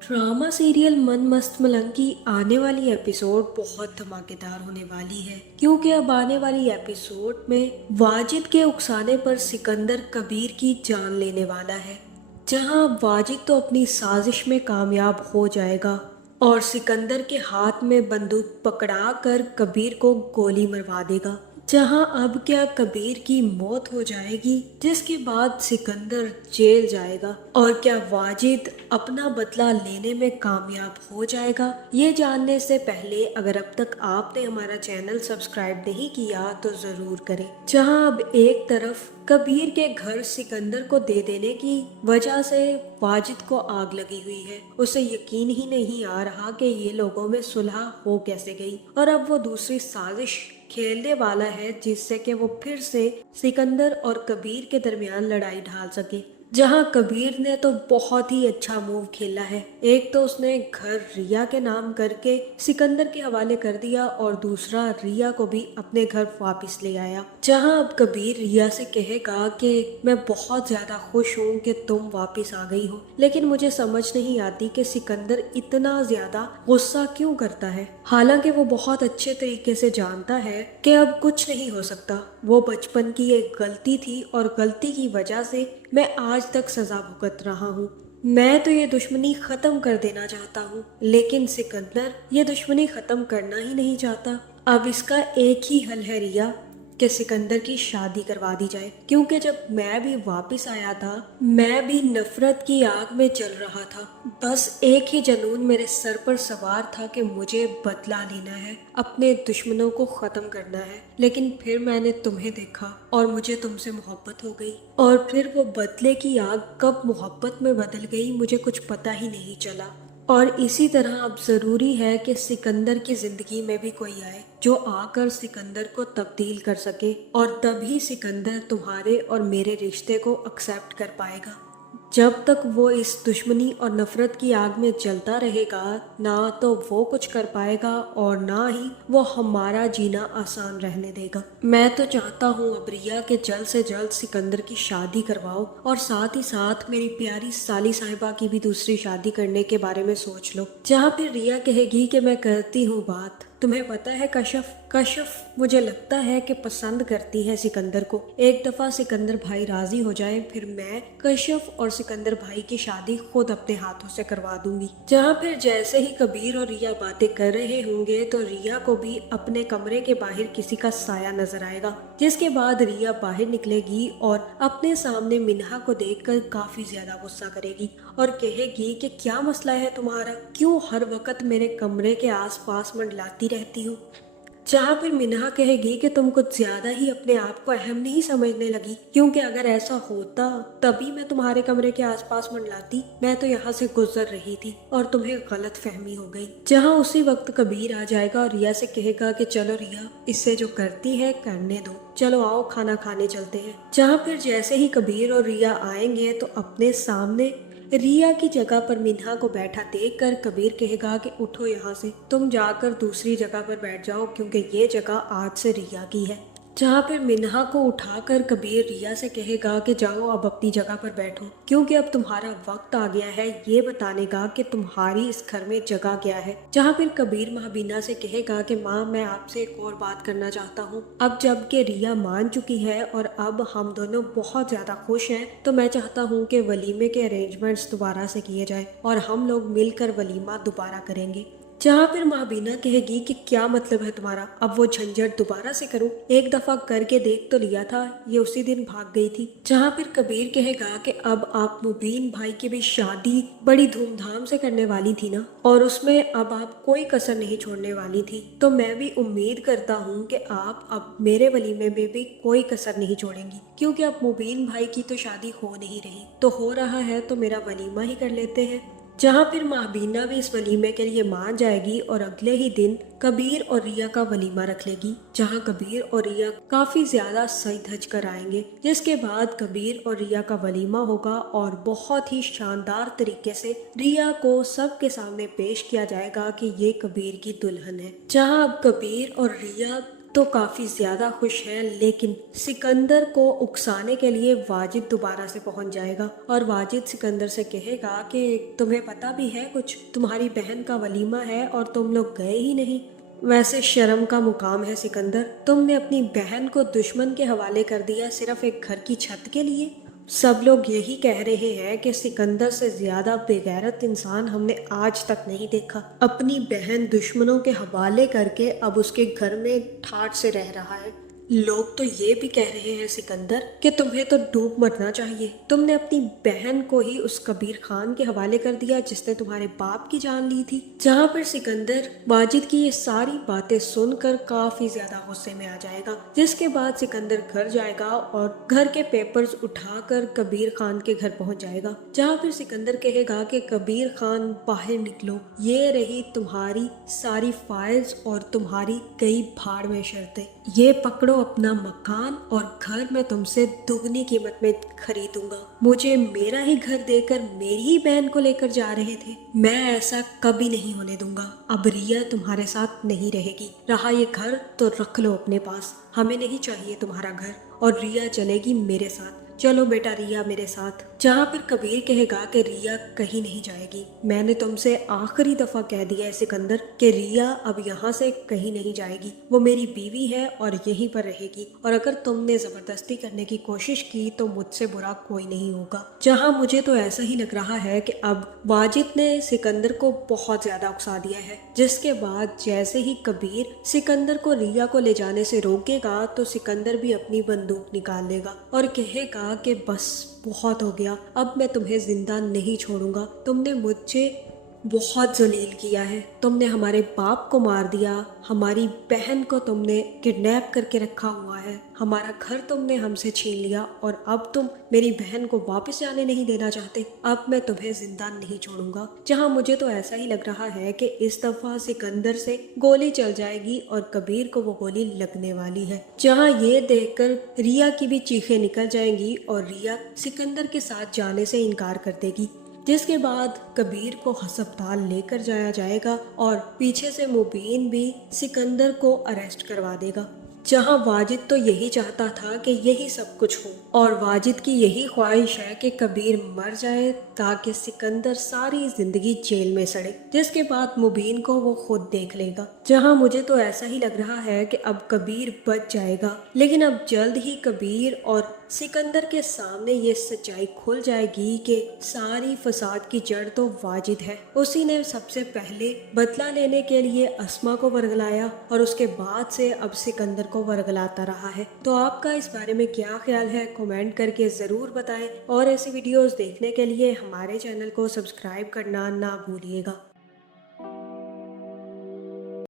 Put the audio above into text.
Drama serial मन मस्त मलंग की आने वाली एपिसोड बहुत धमाकेदार होने वाली है, क्योंकि अब आने वाली एपिसोड में वाजिद के उकसाने पर सिकंदर कबीर की जान लेने वाला है। जहां अब वाजिद तो अपनी साजिश में कामयाब हो जाएगा और सिकंदर के हाथ में बंदूक पकड़ा कर कबीर को गोली मरवा देगा। जहां अब क्या कबीर की मौत हो जाएगी, जिसके बाद सिकंदर जेल जाएगा, और क्या वाजिद अपना बदला लेने में कामयाब हो जाएगा। ये जानने से पहले अगर अब तक आपने हमारा चैनल सब्सक्राइब नहीं किया तो जरूर करें। जहां अब एक तरफ कबीर के घर सिकंदर को दे देने की वजह से वाजिद को आग लगी हुई है। उसे यकीन ही नहीं आ रहा कि ये लोगों में सुलह हो कैसे गई, और अब वो दूसरी साजिश खेलने वाला है जिससे कि वो फिर से सिकंदर और कबीर के दरमियान लड़ाई ढाल सके। जहां कबीर ने तो बहुत ही अच्छा मूव खेला है। एक तो उसने घर रिया के नाम करके सिकंदर के हवाले कर दिया और दूसरा रिया को भी अपने घर वापस ले आया। जहां अब कबीर रिया से कहेगा कि मैं बहुत ज्यादा खुश हूं कि तुम वापस आ गई हो, लेकिन मुझे समझ नहीं आती कि सिकंदर इतना ज्यादा गुस्सा क्यों करता है। हालांकि वो बहुत अच्छे तरीके से जानता है कि अब कुछ नहीं हो सकता। वो बचपन की एक गलती थी और गलती की वजह से मैं आज तक सजा भुगत रहा हूँ। मैं तो ये दुश्मनी खत्म कर देना चाहता हूँ, लेकिन सिकंदर ये दुश्मनी खत्म करना ही नहीं चाहता। अब इसका एक ही हल है रिया, कि सिकंदर की शादी करवा दी जाए, क्योंकि जब मैं भी वापस आया था मैं भी नफरत की आग में जल रहा था। बस एक ही जुनून मेरे सर पर सवार था कि मुझे बदला लेना है, अपने दुश्मनों को खत्म करना है। लेकिन फिर मैंने तुम्हें देखा और मुझे तुमसे मोहब्बत हो गई, और फिर वो बदले की आग कब मोहब्बत में बदल गई मुझे कुछ पता ही नहीं चला। और इसी तरह अब जरूरी है कि सिकंदर की जिंदगी में भी कोई आए जो आकर सिकंदर को तब्दील कर सके, और तभी सिकंदर तुम्हारे और मेरे रिश्ते को एक्सेप्ट कर पाएगा। जब तक वो इस दुश्मनी और नफरत की आग में जलता रहेगा, ना तो वो कुछ कर पाएगा और ना ही वो हमारा जीना आसान रहने देगा। मैं तो चाहता हूँ अब रिया के जल्द से जल्द सिकंदर की शादी करवाओ, और साथ ही साथ मेरी प्यारी साली साहिबा की भी दूसरी शादी करने के बारे में सोच लो। जहाँ फिर रिया कहेगी कि मैं करती हूँ बात। तुम्हें पता है कश्यप मुझे लगता है कि पसंद करती है सिकंदर को। एक दफा सिकंदर भाई राजी हो जाए, फिर मैं कश्यप और सिकंदर भाई की शादी खुद अपने हाथों से करवा दूंगी। जहाँ फिर जैसे ही कबीर और रिया बातें कर रहे होंगे तो रिया को भी अपने कमरे के बाहर किसी का साया नजर आएगा, जिसके बाद रिया बाहर निकलेगी और अपने सामने मिन्हा को देखकर काफी ज्यादा गुस्सा करेगी और कहेगी कि क्या मसला है तुम्हारा, क्यों हर वक्त मेरे कमरे के आसपास मंडलाती रहती हो। जहाँ फिर मिन्हा कहेगी कि तुम कुछ ज्यादा ही अपने आप को अहम नहीं समझने लगी, क्योंकि अगर ऐसा होता तभी मैं तुम्हारे कमरे के आसपास मंडलाती। मैं तो यहाँ से गुजर रही थी और तुम्हें गलत फहमी हो गई। जहाँ उसी वक्त कबीर आ जाएगा और रिया से कहेगा कि चलो रिया, इससे जो करती है करने दो, चलो आओ खाना खाने चलते हैं। जहाँ फिर जैसे ही कबीर और रिया आएंगे तो अपने सामने रिया की जगह पर मिन्हा को बैठा देखकर कबीर कहेगा कि उठो यहाँ से, तुम जाकर दूसरी जगह पर बैठ जाओ, क्योंकि ये जगह आज से रिया की है। जहाँ पर मिन्हा को उठाकर कबीर रिया से कहेगा कि जाओ अब अपनी जगह पर बैठो, क्योंकि अब तुम्हारा वक्त आ गया है ये बताने का कि तुम्हारी इस घर में जगह क्या है। जहाँ फिर कबीर महाबीना से कहेगा कि माँ, मैं आपसे एक और बात करना चाहता हूँ। अब जबकि रिया मान चुकी है और अब हम दोनों बहुत ज्यादा खुश हैं, तो मैं चाहता हूँ कि वलीमे के अरेंजमेंट्स दोबारा से किए जाए और हम लोग मिलकर वलीमा दोबारा करेंगे। जहाँ फिर महाबीना कहेगी कि क्या मतलब है तुम्हारा, अब वो झंझट दोबारा से करूं, एक दफा करके देख तो लिया था, ये उसी दिन भाग गई थी। जहाँ फिर कबीर कहेगा कि अब आप मुबीन भाई की भी शादी बड़ी धूमधाम से करने वाली थी ना, और उसमें अब आप कोई कसर नहीं छोड़ने वाली थी, तो मैं भी उम्मीद करता हूँ कि आप अब मेरे वलीमे में भी कोई कसर नहीं छोड़ेंगी, क्योंकि अब मुबीन भाई की तो शादी हो नहीं रही, तो हो रहा है तो मेरा वलीमा ही कर लेते हैं। जहाँ फिर महाबीना भी इस वलीमे के लिए मान जाएगी और अगले ही दिन कबीर और रिया का वलीमा रख लेगी, जहाँ कबीर और रिया काफी ज्यादा सज धज कर आएंगे, जिसके बाद कबीर और रिया का वलीमा होगा और बहुत ही शानदार तरीके से रिया को सबके सामने पेश किया जाएगा कि ये कबीर की दुल्हन है। जहाँ अब कबीर और रिया तो काफी ज्यादा खुश है, लेकिन सिकंदर को उकसाने के लिए वाजिद दोबारा से पहुंच जाएगा और वाजिद सिकंदर से कहेगा कि तुम्हें पता भी है कुछ, तुम्हारी बहन का वलीमा है और तुम लोग गए ही नहीं। वैसे शर्म का मुकाम है सिकंदर, तुमने अपनी बहन को दुश्मन के हवाले कर दिया सिर्फ एक घर की छत के लिए। सब लोग यही कह रहे हैं कि सिकंदर से ज्यादा बेगैरत इंसान हमने आज तक नहीं देखा। अपनी बहन दुश्मनों के हवाले करके अब उसके घर में ठाठ से रह रहा है। लोग तो ये भी कह रहे हैं सिकंदर कि तुम्हें तो डूब मरना चाहिए, तुमने अपनी बहन को ही उस कबीर खान के हवाले कर दिया जिसने तुम्हारे बाप की जान ली थी। जहाँ पर सिकंदर वाजिद की ये सारी बातें सुनकर काफी ज्यादा गुस्से में आ जाएगा, जिसके बाद सिकंदर घर जाएगा और घर के पेपर्स उठाकर कबीर खान के घर पहुंच जाएगा। जहाँ पर सिकंदर कहेगा कि कबीर खान बाहर निकलो, ये रही तुम्हारी सारी फाइल्स और तुम्हारी कई भाड़ में शर्तें, ये पकड़ो अपना मकान और घर मैं तुमसे दुगनी कीमत में खरीदूंगा। मुझे मेरा ही घर देकर मेरी ही बहन को लेकर जा रहे थे, मैं ऐसा कभी नहीं होने दूंगा। अब रिया तुम्हारे साथ नहीं रहेगी, रहा ये घर तो रख लो अपने पास, हमें नहीं चाहिए तुम्हारा घर और रिया चलेगी मेरे साथ। चलो बेटा रिया मेरे साथ। जहाँ पर कबीर कहेगा कि रिया कहीं नहीं जाएगी, मैंने तुमसे आखिरी दफा कह दिया है सिकंदर कि रिया अब यहाँ से कहीं नहीं जाएगी, वो मेरी बीवी है और यहीं पर रहेगी, और अगर तुमने जबरदस्ती करने की कोशिश की तो मुझसे बुरा कोई नहीं होगा। जहाँ मुझे तो ऐसा ही लग रहा है कि अब वाजिद ने सिकंदर को बहुत ज्यादा उकसा दिया है, जिसके बाद जैसे ही कबीर सिकंदर को रिया को ले जाने से रोकेगा तो सिकंदर भी अपनी बंदूक निकाल लेगा और कहेगा कि बस बहुत हो गया, अब मैं तुम्हें जिंदा नहीं छोड़ूंगा, तुमने मुझे बहुत जलील किया है, तुमने हमारे बाप को मार दिया, हमारी बहन को तुमने किडनैप करके रखा हुआ है, हमारा घर तुमने हमसे छीन लिया और अब तुम मेरी बहन को वापस जाने नहीं देना चाहते, अब मैं तुम्हें जिंदा नहीं छोड़ूंगा। जहां मुझे तो ऐसा ही लग रहा है कि इस दफा सिकंदर से गोली चल जाएगी और कबीर को वो गोली लगने वाली है। जहां ये देखकर रिया की भी चीखें निकल जाएंगी और रिया सिकंदर के साथ जाने से इनकार कर देगी, जिसके बाद कबीर को अस्पताल लेकर जाया जाएगा और पीछे से मुबीन भी सिकंदर को अरेस्ट करवा देगा। जहां वाजिद तो यही चाहता था कि यही सब कुछ हो और वाजिद की यही ख्वाहिश है कि कबीर मर जाए ताकि सिकंदर सारी जिंदगी जेल में सड़े, जिसके बाद मुबीन को वो खुद देख लेगा। जहां मुझे तो ऐसा ही लग रहा है कि अब कबीर बच जाएगा, लेकिन अब जल्द ही कबीर और सिकंदर के सामने ये सच्चाई खुल जाएगी कि सारी फसाद की जड़ तो वाजिद है। उसी ने सबसे पहले बदला लेने के लिए अस्मा को वर्गलाया और उसके बाद से अब सिकंदर को वर्गलाता रहा है। तो आपका इस बारे में क्या ख्याल है, कमेंट करके ज़रूर बताएं और ऐसी वीडियोस देखने के लिए हमारे चैनल को सब्सक्राइब करना ना भूलिएगा।